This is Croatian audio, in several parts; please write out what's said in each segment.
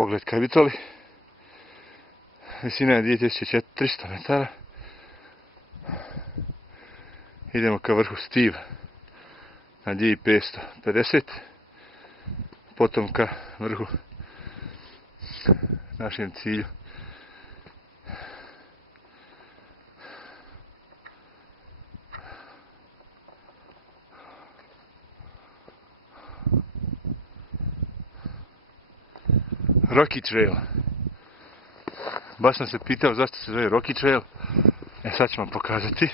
Pogled Kapitoli. Visina je 2400 metara. Idemo ka vrhu Steve na 2550. Potom ka vrhu našem cilju. Rocky Trail. Baš sam se pitao zašto se zove Rocky Trail. Sad ću vam pokazati.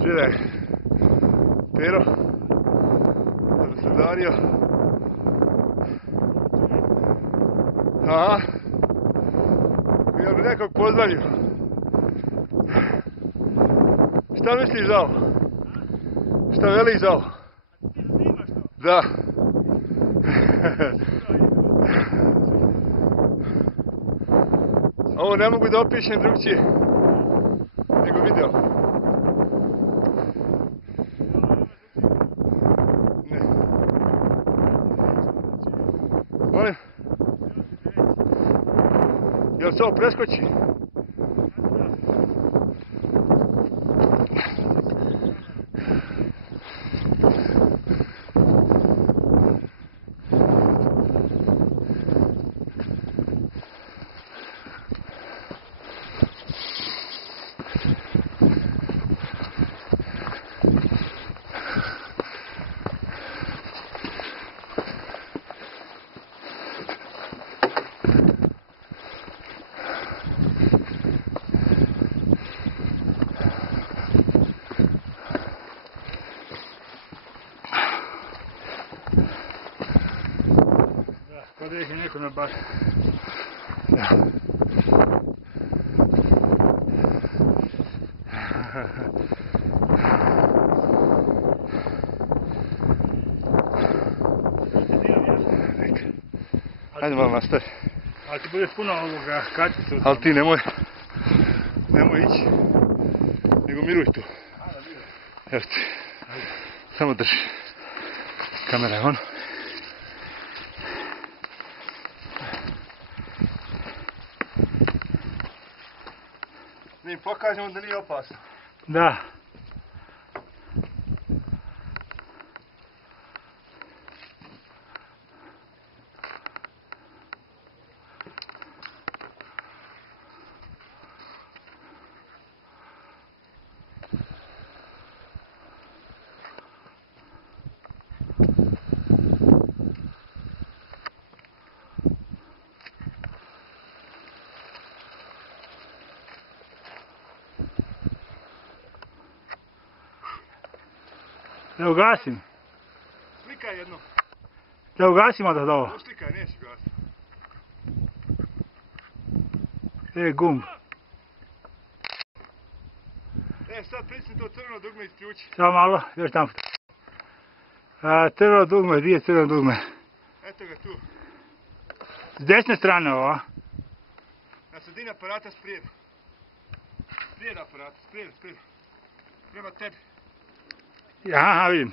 Spredaj Pero, da bi se Dario. Aha, ja bi nekog pozdravio. Šta misliš za ovo? Šta veliš za ovo? Da. Ovo ne mogu da opišem drugčije nego video. Ne. Molim? Jel se ovo preskoči? Kada ih je neko nabacio. Da. Neka. Ajde malo nastavi. Ali ti bude puno ovoga kačica. Ali ti nemoj ići. Nego miruj tu. Evo ti. Samo drži. Kamera je ono. Da im pokažemo da nije opasno. Da. Da ugasim. Slikaj jedno. Da ugasimo da ovo. Slikaj, neću gasiti. Gumb. Sad pritisni to crveno dugme isključi. Samo malo, još tamo. Crveno dugme, gdje je crveno dugme? Eto ga tu. S desne strane ovo, a? Na sredini aparata sprijed. Sprijed aparata, sprijed. Prema tebi. Aha, vidim.